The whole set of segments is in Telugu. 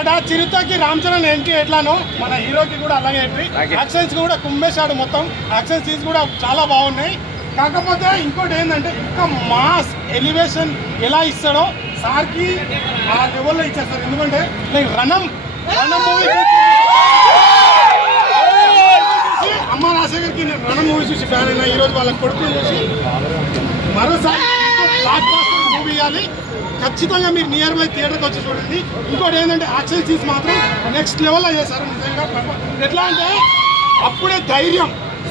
ఇక్కడ చిరుతకి రామ్ చరణ్ ఎంట్రీ ఎట్లానో మన హీరోకి కూడా అలాగే ఎంట్రీ. యాక్షన్స్ కూడా కుమ్మేశాడు మొత్తం. యాక్షన్ సీన్స్ కూడా చాలా బాగున్నాయి. కాకపోతే ఇంకోటి ఏంటంటే ఇంకా మాస్ ఎలివేషన్ ఎలా ఇస్తాడో సార్కి ఆ లెవెల్లో ఇచ్చేస్తారు. ఎందుకంటే లైక్ రణం మూవీ అమ్మ రాజశేఖర్కి నేను రణం మూవీ చూసి ఫ్యాన్ అయినా. ఈరోజు వాళ్ళ కొడుకుని చూసి మరోసారి బ్లాక్ బాస్టర్ మూవీ ఇవ్వాలి. ఖచ్చితంగా మీరు నియర్ బై థియేటర్కి వచ్చి చూడండి. ఇంకోటి ఏంటంటే యాక్షన్ సీన్స్ మాత్రం నెక్స్ట్ లెవెల్లో చేశారు నిజంగా. ఎట్లా అంటే అప్పుడే ధైర్యం,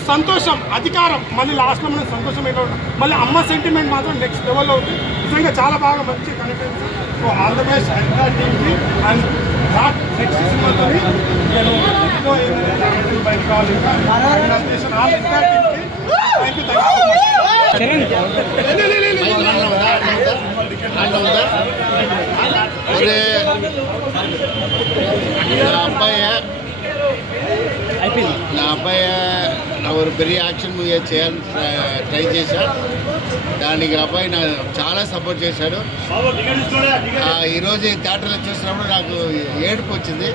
సంతోషం, అధికారం, మళ్ళీ లాస్ట్లో మనం సంతోషం ఎట్లా ఉంటాం, మళ్ళీ అమ్మ సెంటిమెంట్ మాత్రం నెక్స్ట్ లెవెల్లో ఉంది. నిజంగా చాలా బాగా మంచి కనెక్ట్ అయింది. So all the best entire టీమ్కి. అండ్ నెక్స్ట్ సినిమాతో నేను ఎక్కువ బయట కావాలి. ఆల్ ఎంటైర్ టీమ్కి థ్యాంక్ యూ సో నా అబ్బాయి ஒரு பெரிய యాక్షన్ మూవీ చేయాలని ట్రై చేశాడు. దానికి అబ్బాయి నాకు చాలా సపోర్ట్ చేశాడు. ఈరోజు థియేటర్లో చూసినప్పుడు నాకు ఏడుపు వచ్చింది.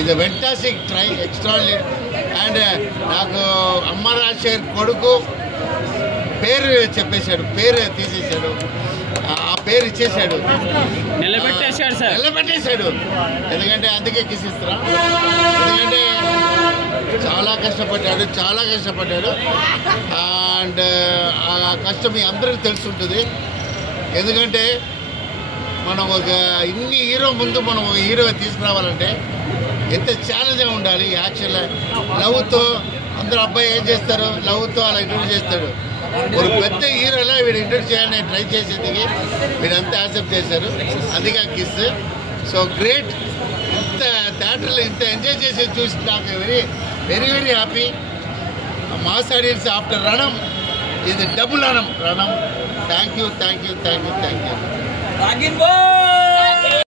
ఇది ఫెంటాస్టిక్ ట్రై, ఎక్స్ట్రాడినరీ. అండ్ నాకు అమ్మ రాజశేఖర్ కొడుకు పేరు చెప్పేశాడు, పేరు తీసేశాడు, ఆ పేరు ఇచ్చేశాడు, నిలబెట్టేశాడు. ఎందుకంటే అందుకే కిసిస్తున్నా. ఎందుకంటే చాలా కష్టపడ్డాడు. అండ్ ఆ కష్టం మీ అందరికీ తెలుసుంటుంది. ఎందుకంటే మనం ఒక ఇన్ని హీరో ముందు మనం ఒక హీరో తీసుకురావాలంటే ఎంత ఛాలెంజ్గా ఉండాలి. యాక్చువల్గా లవ్తో అందరూ అబ్బాయి ఏం చేస్తారు, లవ్తో అలా ఇంట్రడ్యూస్ చేస్తాడు. ఒక పెద్ద హీరోలా వీడు ఇంట్రడ్యూస్ చేయాలని ట్రై చేసేందుకు వీడంతా యాక్సెప్ట్ చేశారు. అందుకే కిస్. So great. ఇంత థియేటర్లో ఇంత ఎంజాయ్ చేసి చూసి నాకు very very very happy. Mass audience after Ranam ఇది డబుల్ రణం. Thank you.